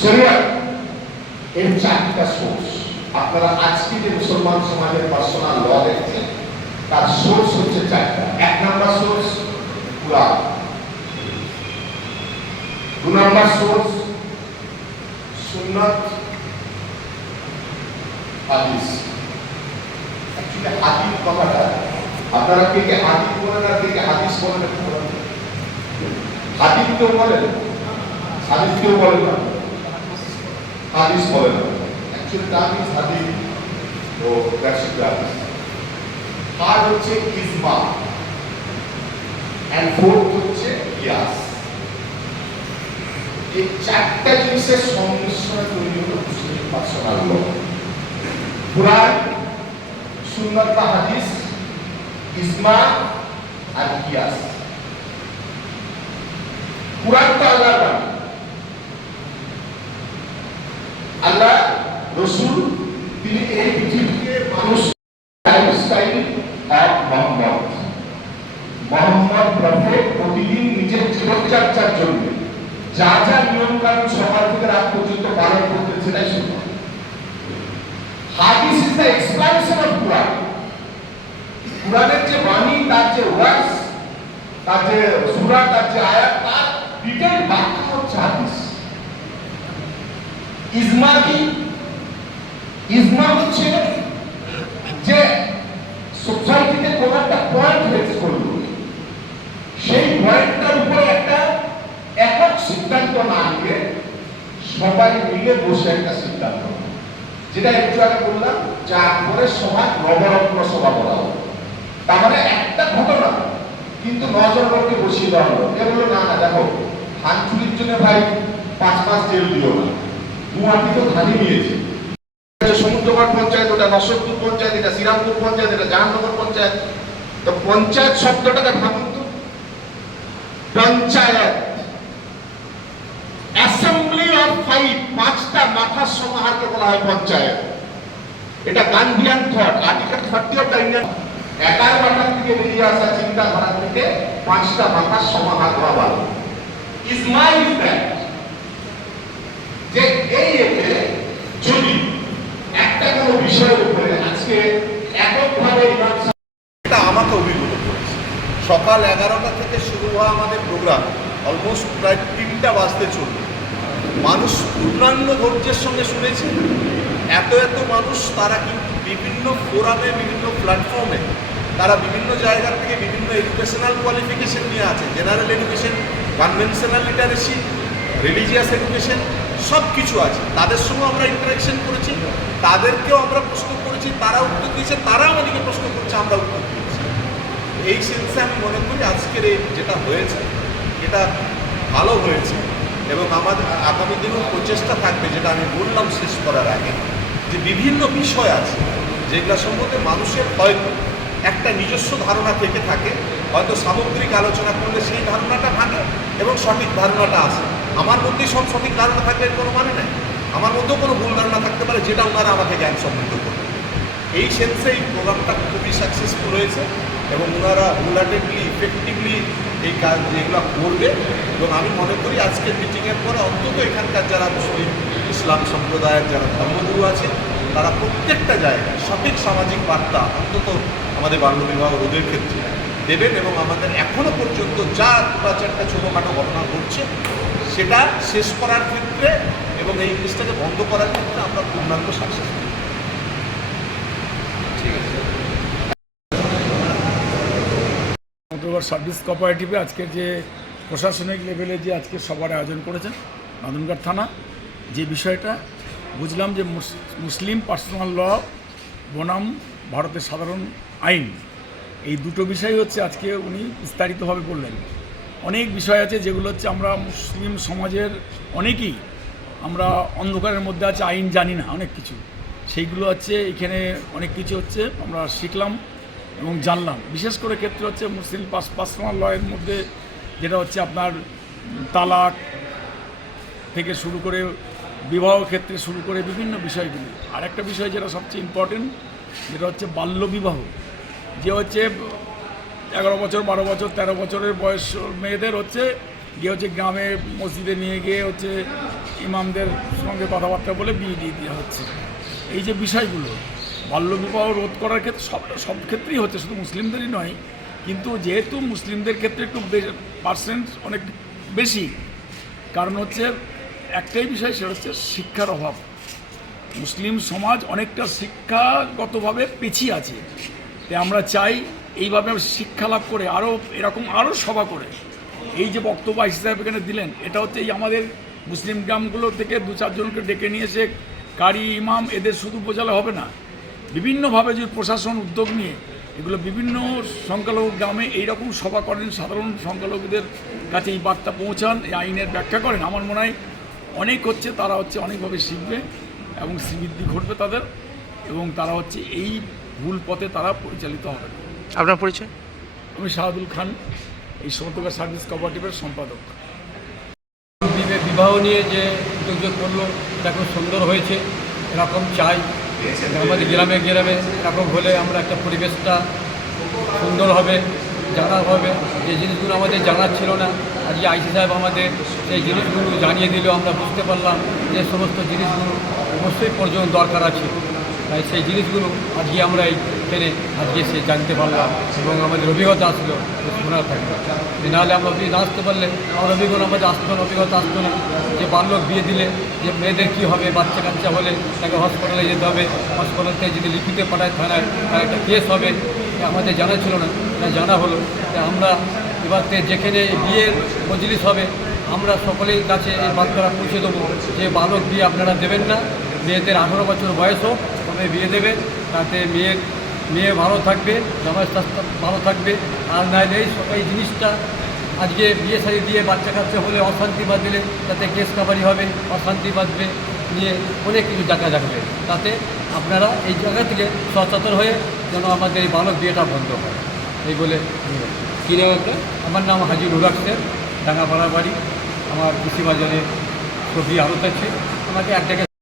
শরিয়াত, এর চারটা সোর্স আপনারা আজকে যে মুসলমান সমাজের পার্সোনাল ল দেখছেন, তার সোর্স হচ্ছে চারটা। এক নাম্বার সোর্স কুরআন। দু নাম্বার সোর্স সুন্নাত, হাদিস। অ্যাকচুয়ালি হাদিস কথাটা আপনারা কে কে হাদিস বলেন আর কে কে হাদিস বলেন? হাদিস কেউ বলেন? হাদিস কেউ বলেন না। হাদিস বলেন না অ্যাকচুয়ালি ইজ হাদিস ও দ্যাটস হাদিস থার্ড হচ্ছে ইজমা অ্যান্ড ফোর্থ হচ্ছে কিয়াস এই চারটা জিনিসের সংমিশ্রণে তৈরি হলো মুসলিম পার্সোনাল ল কোরআন, সুন্নাত হাদিস ইজমা আর কিয়াস কোরআন তো আল্লাহর বাণী আল্লাহ রসুল, তিনি এই পৃথিবীকে মানুষ lifestyle of Muhammad. Muhammad prophet প্রতিদিন নিজের জীবনযাত্রার জন্য যা যা নিয়ম কানুন সকাল থেকে রাত পর্যন্ত পালন করতে সেটাই শুধু hadith is the explanation of Quran কোরআনের যে বাণী, তার যে ওয়ার্ডস তার যে সূরা, তার যে আয়াত, তার ডিটেইল ব্যাখ্যা হচ্ছে হাদিস। ইজমা কি ইজমা হচ্ছে যে সোসাইটিতে কোন একটা পয়েন্ট ফিক্স করল। সেই পয়েন্টটার উপরে একটা একক সিদ্ধান্ত না নিয়ে সবাই মিলে বসে একটা সিদ্ধান্ত। যেটা একটু আগে বললাম, যে আকবরের সভা নবরত্ন সভা বলা হলো তার মানে একটা ঘটনা, কিন্তু নজন লোককে বসিয়ে দেওয়া হলো। এ বলল, না না, দেখো ধান চুরির জন্য ভাই পাঁচ মাস জেল দিও না। গুয়াহাটি তো ধানই নিয়েছে। এটা সমুদ্রগড় পঞ্চায়েত, ওটা নসরপুর পঞ্চায়েত, এটা শ্রীরামপুর পঞ্চায়েত, এটা জাহানগর পঞ্চায়েত। তো পঞ্চায়েত শব্দটাকে ভাবুন তো। পঞ্চায়েত। অ্যাসেম্বলি অফ ফাইভ পাঁচটা মাথার সমাহারকে বলা হয় পঞ্চায়েত। এটা Gandhian thought article thirty of the Indian একার মাথার থেকে বেরিয়ে আসা চিন্তাধারা থেকে পাঁচটা মাথার সমাহার করা মাই দ্যাট যে এই এতে যদি আমাকে অভিভূত করেছে। সকাল এগারোটা থেকে শুরু হওয়া আমাদের প্রোগ্রাম অলমোস্ট প্রায় তিনটা বাজতে চলল। মানুষ পূর্ণাঙ্গ ধৈর্যের সঙ্গে শুনেছে। এত এত মানুষ তারা কিন্তু বিভিন্ন ফোরামে, বিভিন্ন প্ল্যাটফর্মে তারা বিভিন্ন জায়গা থেকে বিভিন্ন এডুকেশনাল কোয়ালিফিকেশন নিয়ে আছে। General education conventional literacy religious education সব কিছু আছে। তাদের সঙ্গে আমরা ইন্টারাকশন করেছি, তাদেরকেও আমরা প্রশ্ন করেছি, তারা উত্তর দিয়েছে, তারা আমাদেরকে প্রশ্ন করছে, আমরা উত্তর দিয়েছি। এই সেন্সে আমি মনে করি আজকের এই যেটা হয়েছে, এটা ভালো হয়েছে এবং আমাদের আগামী দিনেও প্রচেষ্টা থাকবে, যেটা আমি বললাম শেষ করার আগে, যে বিভিন্ন বিষয় আছে, যেগুলো সম্বন্ধে মানুষের হয়তো একটা নিজস্ব ধারণা থেকে থাকে, হয়তো সামগ্রিক আলোচনা করলে সেই ধারণাটা ভাঙে এবং সঠিক ধারণাটা আসে। আমার মধ্যেই সব সঠিক ধারণা এর কোনো মানে নেই। আমার মধ্যেও কোনো ভুল ধারণা থাকতে পারে যেটা ওনারা আমাকে জ্ঞান সমৃদ্ধ করবে। এই সেন্সে এই প্রোগ্রামটা খুবই সাকসেসফুল হয়েছে এবং ওনারা হুলাটেডলি ইফেক্টিভলি এই কাজ যেগুলো করবে এবং আমি মনে করি আজকের মিটিংয়ের পরে অন্তত এখানকার যারা মুসলিম, ইসলাম সম্প্রদায়ের যারা ধর্মগুরু আছে, তারা প্রত্যেকটা জায়গায় সঠিক সামাজিক বার্তা অন্তত আমাদের বাল্য বিবাহ ওদের ক্ষেত্রে দেবেন এবং আমাদের এখনও পর্যন্ত যা বা চারটা ছোটোখাটো ঘটনা ঘটছে। সেটা শেষ করার ক্ষেত্রে এবং এই জিনিসটাকে বন্ধ করার ক্ষেত্রে আমরা পূর্ণাঙ্গ মোটরগার সার্ভিস কোঅপারেটিভে আজকে যে প্রশাসনিক লেভেলে যে আজকে সবার আয়োজন করেছেন বাঁধনঘাট থানা, যে বিষয়টা বুঝলাম যে মুস- মুসলিম পার্সোনাল ল, বনাম, ভারতের সাধারণ আইন, এই দুটো বিষয় হচ্ছে আজকে উনি বিস্তারিতভাবে বললেন। অনেক বিষয় আছে যেগুলো হচ্ছে আমরা মুসলিম সমাজের অনেকেই আমরা অন্ধকারের মধ্যে আছে, আইন জানি না, অনেক কিছু। সেইগুলো হচ্ছে এখানে অনেক কিছু হচ্ছে আমরা শিখলাম এবং জানলাম। বিশেষ করে ক্ষেত্রে হচ্ছে মুসলিম পাস, পার্সোনাল লয়ের মধ্যে যেটা হচ্ছে আপনার তালাক থেকে শুরু করে বিবাহ ক্ষেত্রে শুরু করে বিভিন্ন বিষয়গুলি। আর একটা বিষয় যেটা সবচেয়ে ইম্পর্টেন্ট যেটা হচ্ছে বাল্যবিবাহ। যে হচ্ছে এগারো বছর, বারো বছর, তেরো বছরের বয়স মেয়েদের হচ্ছে, গিয়ে হচ্ছে গ্রামে মসজিদে নিয়ে গিয়ে হচ্ছে ইমামদের সঙ্গে কথাবার্তা বলে বিয়ে দিয়ে দেওয়া হচ্ছে। এই যে বিষয়গুলো, বাল্যবিবাহ রোধ করার ক্ষেত্রে সব সব ক্ষেত্রেই হচ্ছে, শুধু মুসলিমদেরই নয়, কিন্তু যেহেতু মুসলিমদের ক্ষেত্রে একটু পার্সেন্ট অনেক বেশি, কারণ হচ্ছে একটাই বিষয় সেটা হচ্ছে শিক্ষার অভাব। মুসলিম সমাজ অনেকটা শিক্ষাগতভাবে পিছিয়ে আছে। তাই আমরা চাই এইভাবে শিক্ষা লাভ করে আরও এরকম আরও সভা করে। এই যে বক্তব্য সাহেব এখানে দিলেন, এটা হচ্ছে এই আমাদের মুসলিম গ্রামগুলো থেকে দু চারজনকে ডেকে নিয়ে এসে কারি ইমাম এদের শুধু বোঝালে হবে না। বিভিন্নভাবে যে প্রশাসন উদ্যোগ নিয়ে এগুলো বিভিন্ন সংখ্যালঘু গ্রামে এইরকম সভা করেন, সাধারণ সংখ্যালঘুদের কাছে এই বার্তা পৌঁছান, এই আইনের ব্যাখ্যা করেন। আমার মনে হয় অনেক হচ্ছে তারা হচ্ছে অনেকভাবে শিখবে এবং শ্রীবৃদ্ধি ঘটবে তাদের এবং তারা হচ্ছে এই ভুল পথে তারা পরিচালিত হবে। আপনার পরিচয়? আমি শাহাদুল খান এই সমতকার সার্ভিস কোঅপারেটিভের সম্পাদক। বিবে- বিবাহ নিয়ে যে উদ্যোগ করল এটা খুব সুন্দর হয়েছে। এরকম চাই আমাদের গ্রামে গ্রামে এরকম হলে আমরা একটা পরিবেশটা সুন্দর হবে জানা হবে। যে জিনিসগুলো আমাদের জানা ছিল না আজকে আইসি সাহেব আমাদের সেই জিনিসগুলো জানিয়ে দিল আমরা বুঝতে পারলাম যে সমস্ত জিনিসগুলো অবশ্যই প্রয়োজন দরকার আছে। তাই সেই জিনিসগুলো আজকে আমরা এইখানে আজকে সে জানতে পারলাম এবং আমাদের অভিজ্ঞতা আসলো শোনা থাকবে। যে নাহলে আমরা অভিজ্ঞতা আসতে পারলে আমার অভিজ্ঞতা আমাদের আসতো না অভিজ্ঞতা আসতো না। যে বাল্যক বিয়ে দিলে, যে মেয়েদের কী হবে, বাচ্চা কাচ্চা হলে তাকে হসপিটালে যেতে হবে। হসপিটাল থেকে যদি লিখিতে পাঠায় থানায়, তার একটা কেস হবে। আমাদের জানা ছিল না। জানা হলো আমরা এবার যেখানে বিয়ের মজলিস হবে, আমরা সকলের কাছে এই বার্তাটা পৌঁছে দেবো যে বালক বিয়ে আপনারা দেবেন না। মেয়েদের আঠারো বছর বয়স হোক তবে বিয়ে দেবে তাতে মেয়ে মেয়ে ভালো থাকবে জামাই স্বাস্থ্য ভালো থাকবে। আর নাহলে এই এই জিনিসটা আজকে বিয়ে শাড়ি দিয়ে বাচ্চা কাচ্চা হলে অশান্তি বাঁধলে তাতে কেস কাবারি হবে অশান্তি বাঁধবে নিয়ে অনেক কিছু দেখা যাবে তাতে আপনারা এই জায়গা থেকে সচেতন হয়ে যেন আমাদের এই বালক বিয়েটা বন্ধ হয়। এই বলে কী নাম আপনার? আমার নাম হাজি নুরাক শেখ ডাঙ্গাপাড়া বাড়ি। আমার কৃষি বাজারে সবজি আড়ত আছে। আমাকে এক জায়গায়